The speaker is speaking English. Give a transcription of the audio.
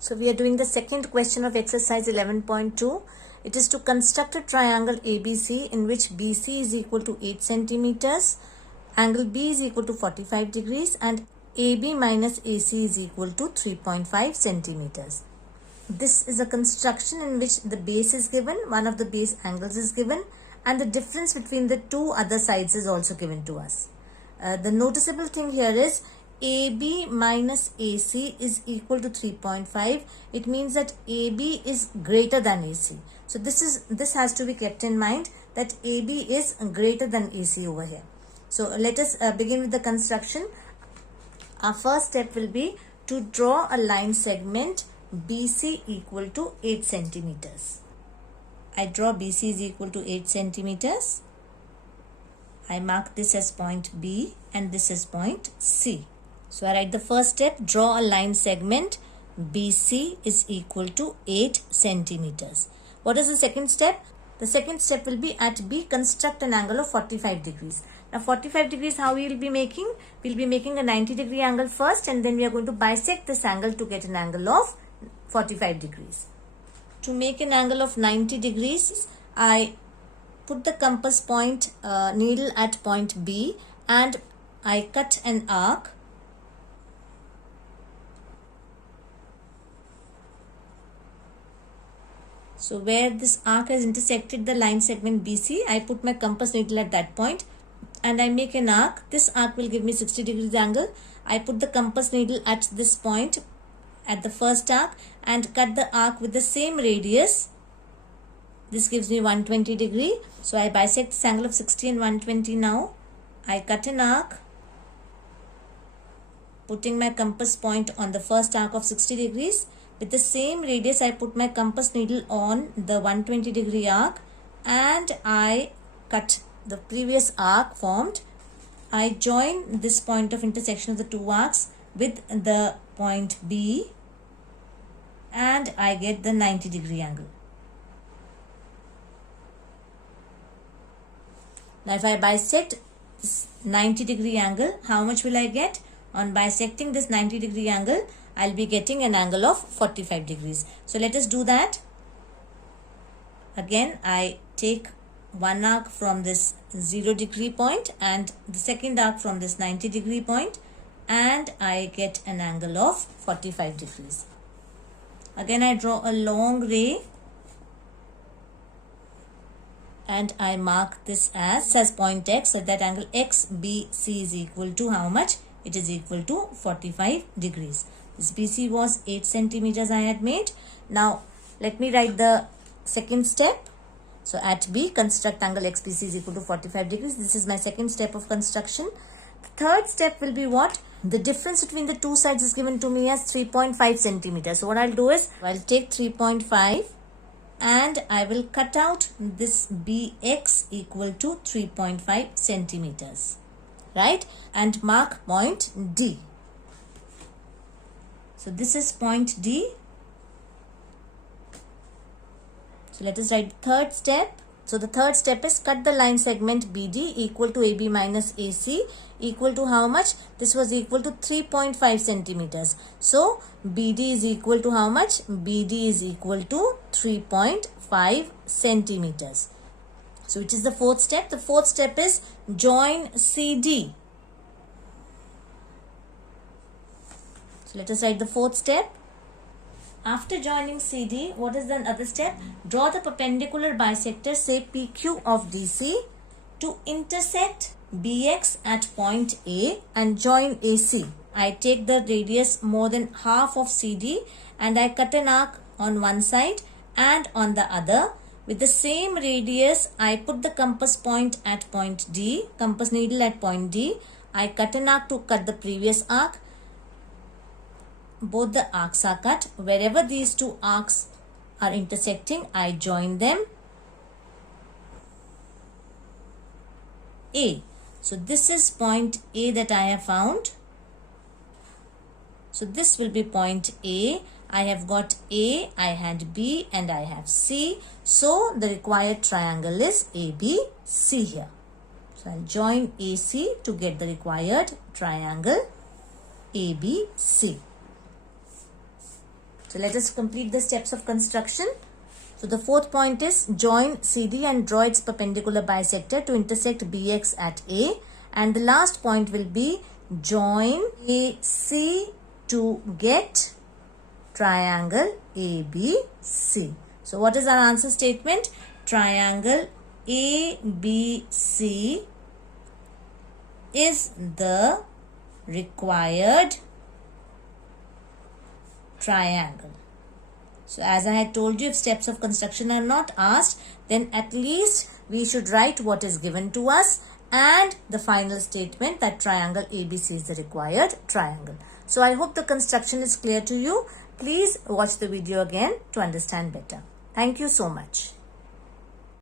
So we are doing the second question of exercise 11.2. It is to construct a triangle ABC in which BC is equal to 8 centimeters, angle B is equal to 45 degrees and AB minus AC is equal to 3.5 centimeters. This is a construction in which the base is given, one of the base angles is given, and the difference between the two other sides is also given to us. The noticeable thing here is AB minus AC is equal to 3.5. It means that AB is greater than AC. So this has to be kept in mind, that AB is greater than AC over here. So let us begin with the construction. Our first step will be to draw a line segment BC equal to 8 centimeters. I draw BC is equal to 8 centimeters. I mark this as point B and this is point C. So I write the first step, draw a line segment BC is equal to 8 centimeters. What is the second step? The second step will be at B, construct an angle of 45 degrees. Now 45 degrees, how we will be making? We will be making a 90-degree angle first, and then we are going to bisect this angle to get an angle of 45 degrees. To make an angle of 90 degrees, I put the compass point needle at point B and I cut an arc. So where this arc has intersected the line segment BC, I put my compass needle at that point and I make an arc. This arc will give me 60 degrees angle. I put the compass needle at this point at the first arc and cut the arc with the same radius. This gives me 120 degree. So I bisect this angle of 60 and 120 now. I cut an arc, putting my compass point on the first arc of 60 degrees. With the same radius, I put my compass needle on the 120 degree arc and I cut the previous arc formed. I join this point of intersection of the two arcs with the point B and I get the 90 degree angle. Now if I bisect this 90 degree angle, how much will I get? On bisecting this 90 degree angle, I'll be getting an angle of 45 degrees. So let us do that. Again, I take one arc from this 0 degree point and the second arc from this 90 degree point and I get an angle of 45 degrees. Again, I draw a long ray and I mark this as point X, so that angle XBC is equal to how much? It is equal to 45 degrees. This BC was 8 centimeters I had made. Now let me write the second step. So at B, construct angle XBC is equal to 45 degrees. This is my second step of construction. The third step will be what? The difference between the two sides is given to me as 3.5 centimeters. So what I'll do is, I'll take 3.5 and I will cut out this BX equal to 3.5 centimeters. Right? And mark point D. So this is point D. So let us write the third step. So the third step is cut the line segment BD equal to AB minus AC equal to how much? This was equal to 3.5 centimeters. So BD is equal to how much? BD is equal to 3.5 centimeters. So which is the fourth step? The fourth step is join CD. So let us write the fourth step. After joining CD, what is the other step? Draw the perpendicular bisector, say PQ of DC, to intersect BX at point A and join AC. I take the radius more than half of CD and I cut an arc on one side and on the other. With the same radius, I put the compass point at point D, compass needle at point D. I cut an arc to cut the previous arc. Both the arcs are cut. Wherever these two arcs are intersecting, I join them. A. So this is point A that I have found. So this will be point A. I have got A, I had B and I have C. So the required triangle is ABC here. So I'll join AC to get the required triangle ABC. So let us complete the steps of construction. So the fourth point is join CD and draw its perpendicular bisector to intersect BX at A. And the last point will be join AC to get triangle ABC. So what is our answer statement? Triangle ABC is the required triangle. So as I had told you, if steps of construction are not asked, then at least we should write what is given to us and the final statement that triangle ABC is the required triangle. So I hope the construction is clear to you. Please watch the video again to understand better. Thank you so much.